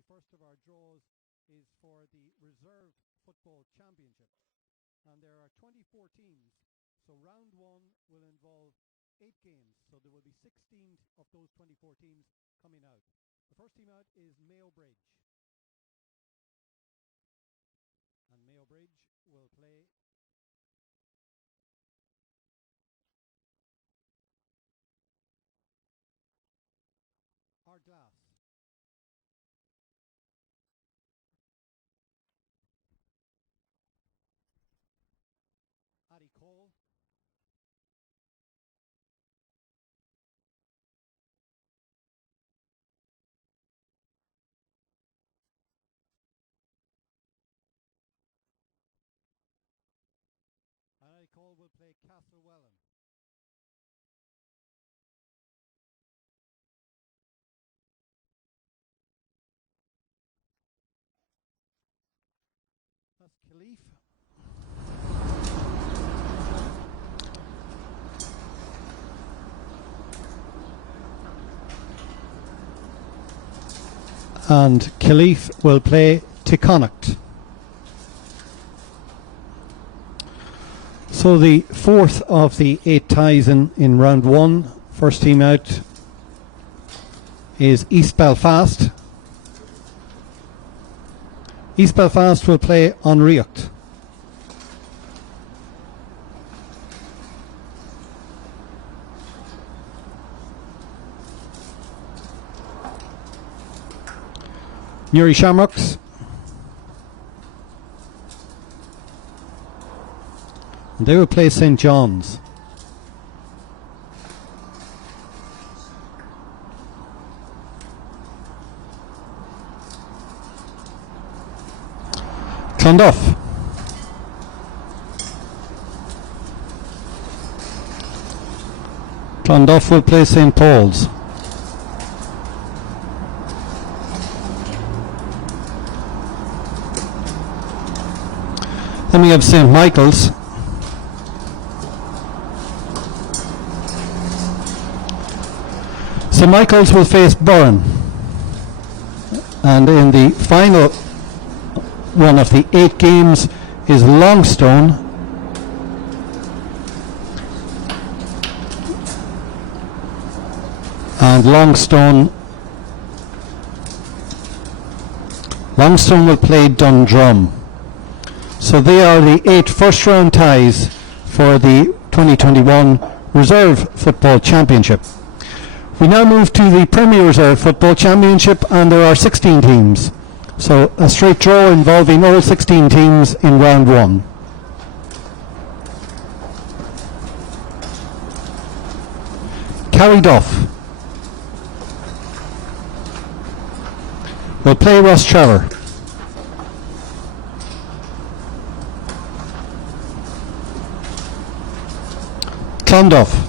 the first of our draws is for the Reserve Football Championship. And there are 24 teams, so round one will involve 8 games. So there will be 16 of those 24 teams coming out. The first team out is Mayo Bridge. And Mayo Bridge will play Ardglass. Addy Cole. And Addy Cole will play Castlewellan. That's Khalif. And Khalif will play Ticonaught. So the fourth of the 8 ties in round one. First team out is East Belfast. East Belfast will play Onriocht. Newry Shamrocks. And they will play St. John's. Clonduff. Clonduff will play St. Paul's. Then we have St. Michael's. St. Michael's will face Burren. And in the final one of the 8 games is Longstone. And Longstone will play Dundrum. So they are the 8 first round ties for the 2021 Reserve Football Championship. We now move to the Premier Reserve Football Championship, and there are 16 teams. So a straight draw involving all 16 teams in round one. Carryduff will play Rostrevor. Clonduff.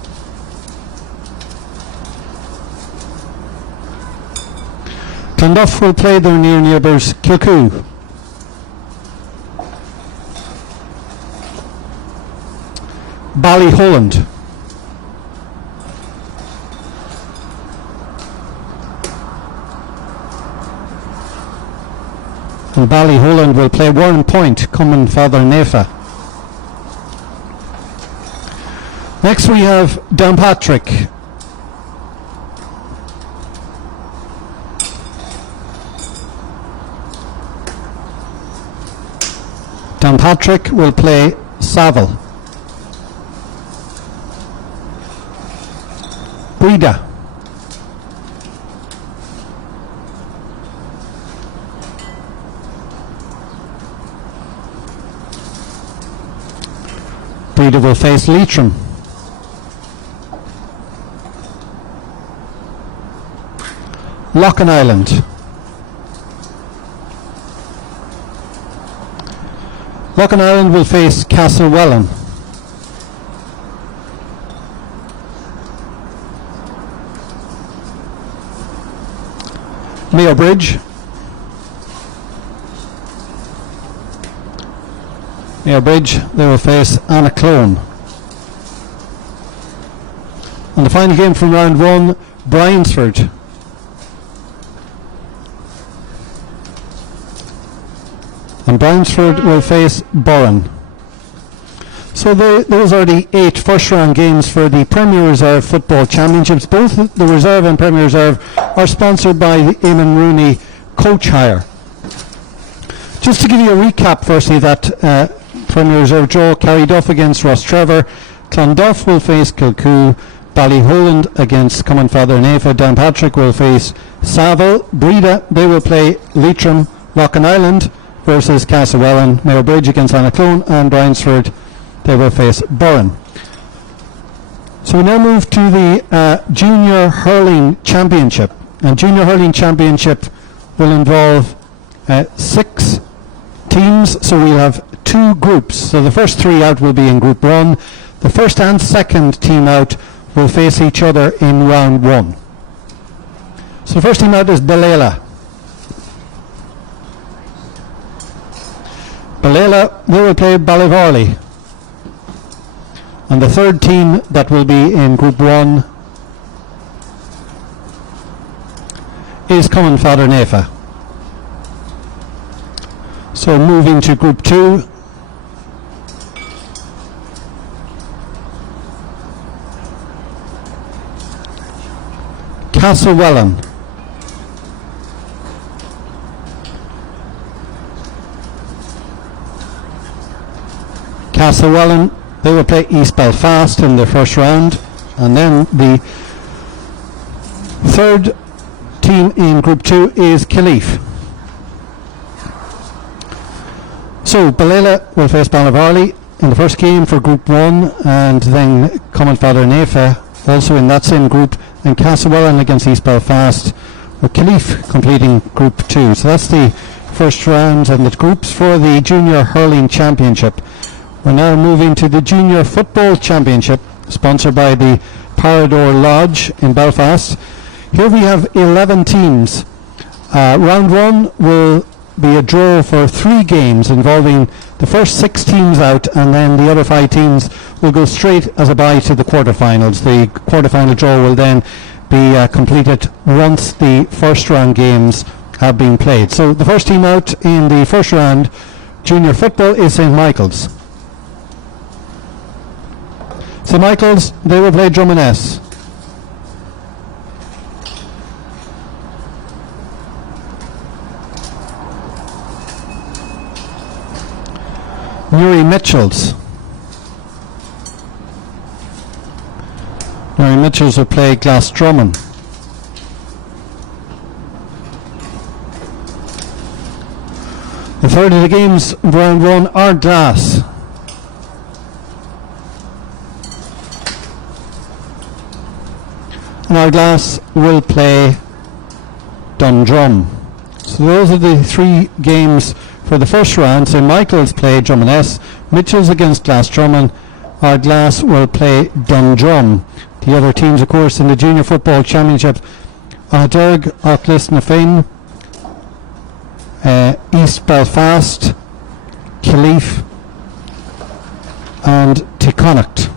Clonduff will play their near neighbours Kilcoo. Ballyholland. And Ballyholland will play Warren Point, Common Father Nefa. Next we have Downpatrick. Downpatrick will play Saville. Breda. Breda will face Leitrim. Loughin Island. Loughin Island will face Castlewellan. Mayo Bridge. Mayo Bridge, they will face Annaclone. And the final game from round one, Bryansford and Brownsford will face Burren. So those are the 8 first-round games for the Premier Reserve Football Championships. Both the Reserve and Premier Reserve are sponsored by the Eamon Rooney Coach Hire. Just to give you a recap, firstly, that Premier Reserve draw: Carryduff against Rostrevor, Clonduff will face Kilcoo, Ballyholland against Common-Father Nafa, Downpatrick will face Saville, Breda, they will play Leitrim, Loughlin Island versus Castlewellan, Mayo Bridge against Annaclone, and Bryansford, they will face Burren. So we now move to the Junior Hurling Championship, and Junior Hurling Championship will involve 6 teams, so we'll have 2 groups. So the first 3 out will be in Group 1. The first and second team out will face each other in round 1. So the first team out is Ballela. Ballela, they will play Ballyvarley. And the third team that will be in Group 1 is Common-Father Nafa. So moving to Group 2, Castlewellan. Castlewellan, they will play East Belfast in the first round, and then the third team in Group 2 is Killeaf. So Ballela will face Ballyvarley in the first game for Group 1, and then Common-Father Nafa also in that same group, and Castlewellan against East Belfast, with Killeaf completing Group 2. So that's the first round and the groups for the Junior Hurling Championship. We're now moving to the Junior Football Championship, sponsored by the Parador Lodge in Belfast. Here we have 11 teams. Round 1 will be a draw for 3 games involving the first 6 teams out, and then the other 5 teams will go straight as a bye to the quarterfinals. The quarterfinal draw will then be completed once the first round games have been played. So the first team out in the first round, junior football, is St. Michael's. St. Michael's, they will play Drummondess. Newry Mitchells. Newry Mitchells will play Glassdrummoon. The third of the games, round 1, are Glass. And Ardglass will play Dundrum. So those are the 3 games for the first round. St. Michael's play Drummondess, Mitchells against Glassdrummoon, Ardglass will play Dundrum. The other teams, of course, in the Junior Football Championship, Ahderg, Aucklis na Féin, East Belfast, Killeaf and Ticonach.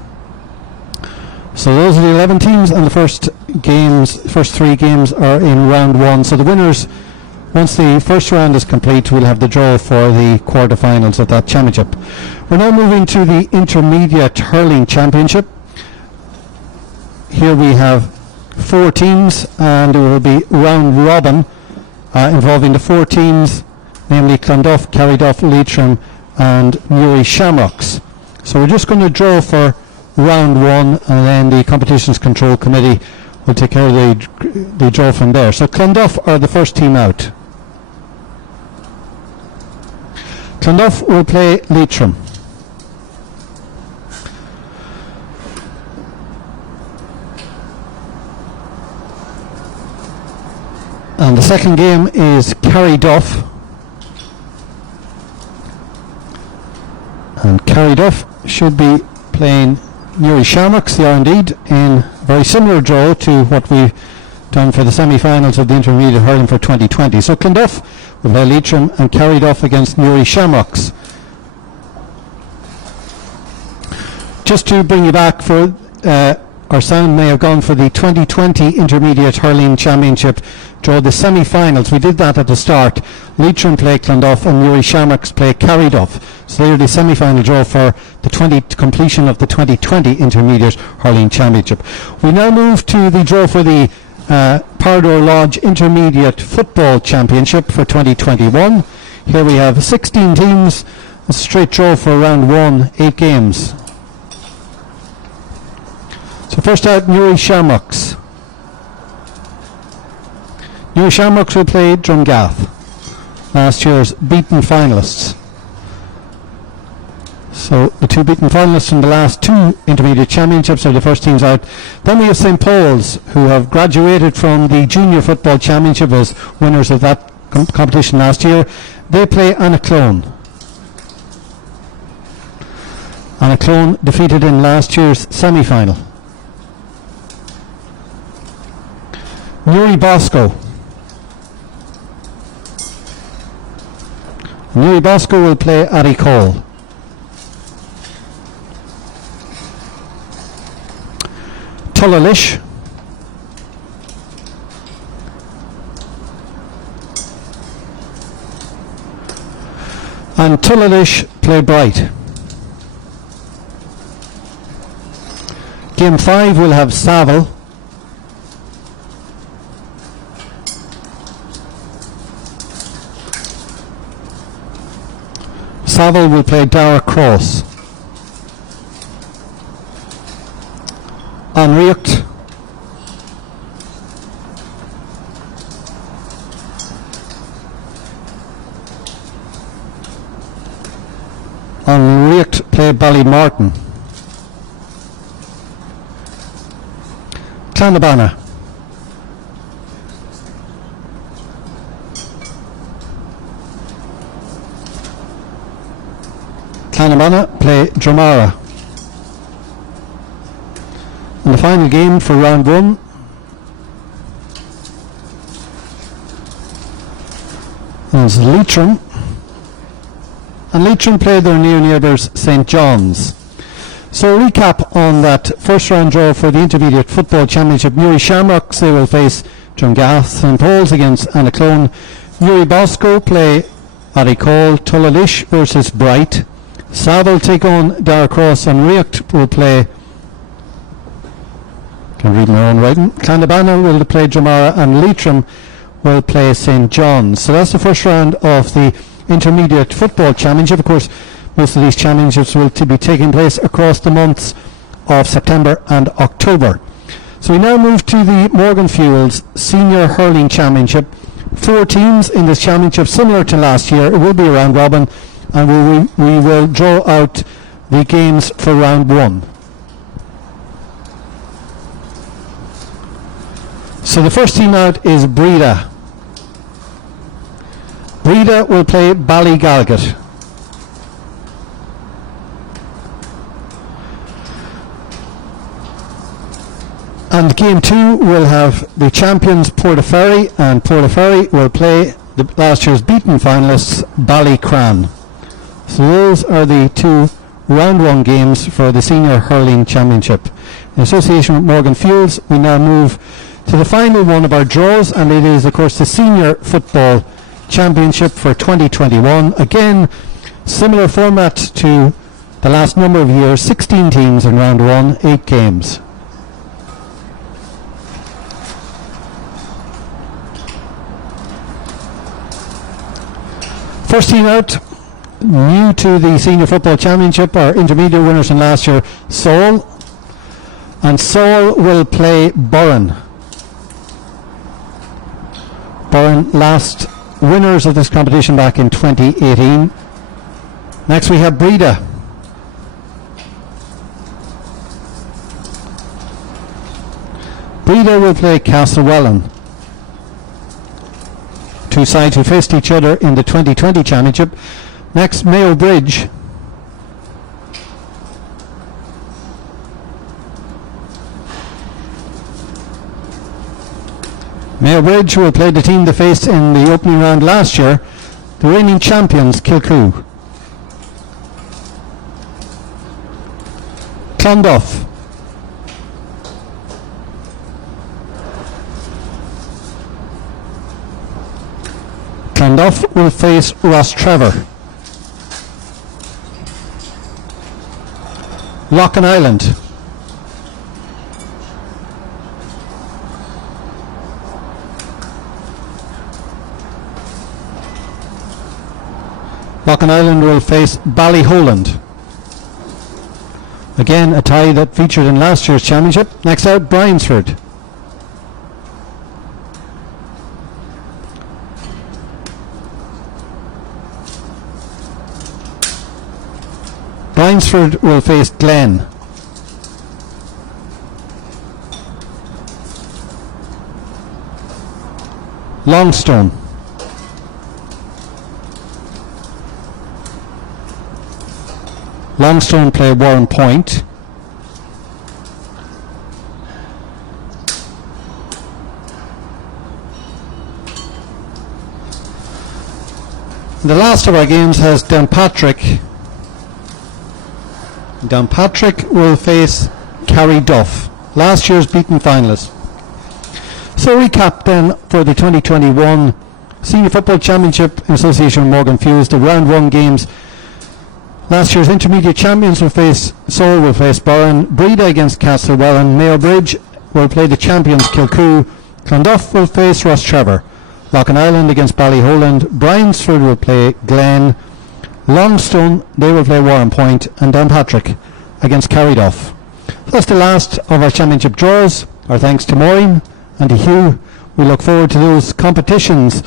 So those are the 11 teams, and the first 3 games are in round 1. So the winners, once the first round is complete, will have the draw for the quarterfinals of that championship. We're now moving to the Intermediate Hurling Championship. Here we have 4 teams, and it will be round robin involving the 4 teams, namely Clonduff, Carryduff, Leitrim and Newry Shamrocks. So we're just going to draw for round 1, and then the Competitions Control Committee will take care of the draw from there. So Clonduff are the first team out. Clonduff will play Leitrim. And the second game is Carryduff. And Carryduff should be playing Newry Shamrocks. They are indeed in a very similar draw to what we've done for the semi-finals of the Intermediate Hurling for 2020. So Clonduff will play Leitrim and Carryduff against Newry Shamrocks. Just to bring you back for our sound may have gone for the 2020 Intermediate Hurling Championship draw the semi-finals. We did that at the start. Leitrim play Clonduff and Newry Shamrocks play Carryduff. So they're the semi-final draw for the completion of the 2020 Intermediate Hurling Championship. We now move to the draw for the Pardore Lodge Intermediate Football Championship for 2021. Here we have 16 teams, a straight draw for round 1, 8 games. So first out, Newry Shamrocks. Newry Shamrocks will play Drumgath, last year's beaten finalists. So the two beaten finalists in the last two intermediate championships are the first teams out. Then we have St. Paul's, who have graduated from the Junior Football Championship as winners of that competition last year. They play Annaclone. Annaclone defeated in last year's semi-final. Newry Bosco. Newry Bosco will play Aricole. Tullalish. And Tullalish play Bright. Game 5 will have Saville. Saville will play Dara Cross. Anriacht. Anriacht play Ballymartin. Clanabana. Clanabana play Dromara. And the final game for round 1 is Leitrim. And Leitrim play their near neighbours St. John's. So a recap on that first round draw for the Intermediate Football Championship. Newry Shamrocks, they will face Drumgath. St. Paul's against Annaclone. Newry Bosco play Aricole. Tullalish versus Bright. Saville take on Darcross, and Riacht will play, can read my own writing, Clanabana will play Dromara, and Leitrim will play St. John's. So that's the first round of the Intermediate Football Championship. Of course, most of these championships will be taking place across the months of September and October. So we now move to the Morgan Fuels Senior Hurling Championship. 4 teams in this championship, similar to last year. It will be a round robin, and we will draw out the games for round 1. So the first team out is Breda. Breda will play Ballygalget. And game 2 will have the champions Portaferry, and Portaferry will play the last year's beaten finalists Ballycran. So those are the 2 round 1 games for the Senior Hurling Championship. In association with Morgan Fuels, we now move to the final one of our draws, and it is of course the Senior Football Championship for 2021. Again, similar format to the last number of years, 16 teams in round 1, 8 games. First team out, new to the Senior Football Championship, our intermediate winners from last year, Saul. And Saul will play Burren. Burren, last winners of this competition back in 2018. Next we have Breda. Breda will play Castlewellan. 2 sides who faced each other in the 2020 championship. Next, Mayo Bridge. Mayo Bridge will play the team they faced in the opening round last year, the reigning champions Kilcoo. Clonduff. Clonduff will face Rostrevor. Loughlin Island. Loughlin Island will face Ballyholand. Again, a tie that featured in last year's championship. Next out, Bryansford. Bryansford will face Glen. Longstone. Longstone play Warren Point. The last of our games has Downpatrick. Downpatrick will face Carryduff, last year's beaten finalists. So recap then for the 2021 Senior Football Championship in association with Morgan Fewes. The round 1 games. Last year's intermediate champions will face Seoul will face Burren, Breda against Castlewellan, Mayo Bridge will play the champions Kilcoo, Clonduff will face Rostrevor, Loughlin Island against Ballyholand, Bryansford will play Glen, Longstone they will play Warren Point, and Downpatrick against Carryduff. That's the last of our championship draws. Our thanks to Maureen and to Hugh. We look forward to those competitions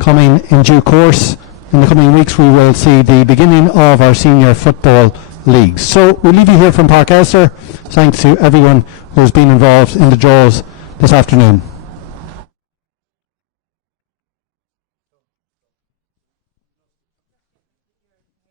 coming in due course. In the coming weeks we will see the beginning of our senior football leagues. So we'll leave you here from Park Elster. Thanks to everyone who has been involved in the draws this afternoon.